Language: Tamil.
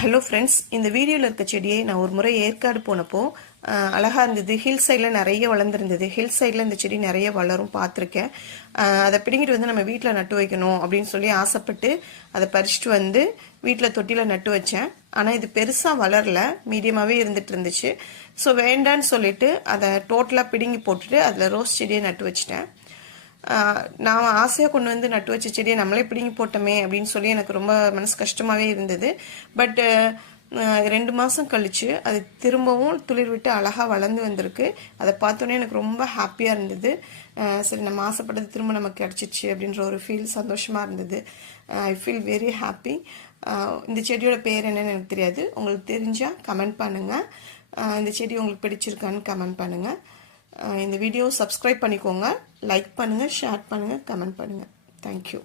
ஹலோ ஃப்ரெண்ட்ஸ், இந்த வீடியோவில் இருக்க செடியை நான் ஒரு முறை ஏற்காடு போனப்போ அழகாக இருந்தது. ஹில் சைடில் நிறைய வளர்ந்துருந்தது. ஹில் சைடில் இந்த செடி நிறைய வளரும் பார்த்துருக்கேன். அதை பிடிங்கிட்டு வந்து நம்ம வீட்டில் நட்டு வைக்கணும் அப்படின்னு சொல்லி ஆசைப்பட்டு அதை பறிச்சுட்டு வந்து வீட்டில் தொட்டியில் நட்டு வச்சேன். ஆனால் இது பெருசாக வளரல, மீடியமாகவே இருந்துட்டு இருந்துச்சு. ஸோ வேண்டான்னு சொல்லிட்டு அதை டோட்டலாக பிடுங்கி போட்டுட்டு அதில் ரோஸ் செடியை நட்டு வச்சிட்டேன். நான் ஆசையாக கொண்டு வந்து நட்டு வச்ச செடியை நம்மளே பிடிங்கி போட்டோமே அப்படின்னு சொல்லி எனக்கு ரொம்ப மனசு கஷ்டமாகவே இருந்தது. பட் 2 மாதம் கழித்து அது திரும்பவும் துளிர் விட்டு அழகாக வளர்ந்து வந்திருக்கு. அதை பார்த்தோன்னே எனக்கு ரொம்ப ஹாப்பியாக இருந்தது. சரி, நம்ம ஆசைப்பட்டது திரும்ப நமக்கு கிடச்சிச்சு அப்படின்ற ஒரு சந்தோஷமாக இருந்தது. I feel very happy. இந்த செடியோட பேர் என்னன்னு எனக்கு தெரியாது. உங்களுக்கு தெரிஞ்சால் கமெண்ட் பண்ணுங்கள். இந்த செடி உங்களுக்கு பிடிச்சிருக்கான்னு கமெண்ட் பண்ணுங்கள். இந்த வீடியோ சப்ஸ்கிரைப் பண்ணிக்கோங்க, லைக் பண்ணுங்கள், ஷேர் பண்ணுங்கள், கமெண்ட் பண்ணுங்கள். தேங்க்யூ.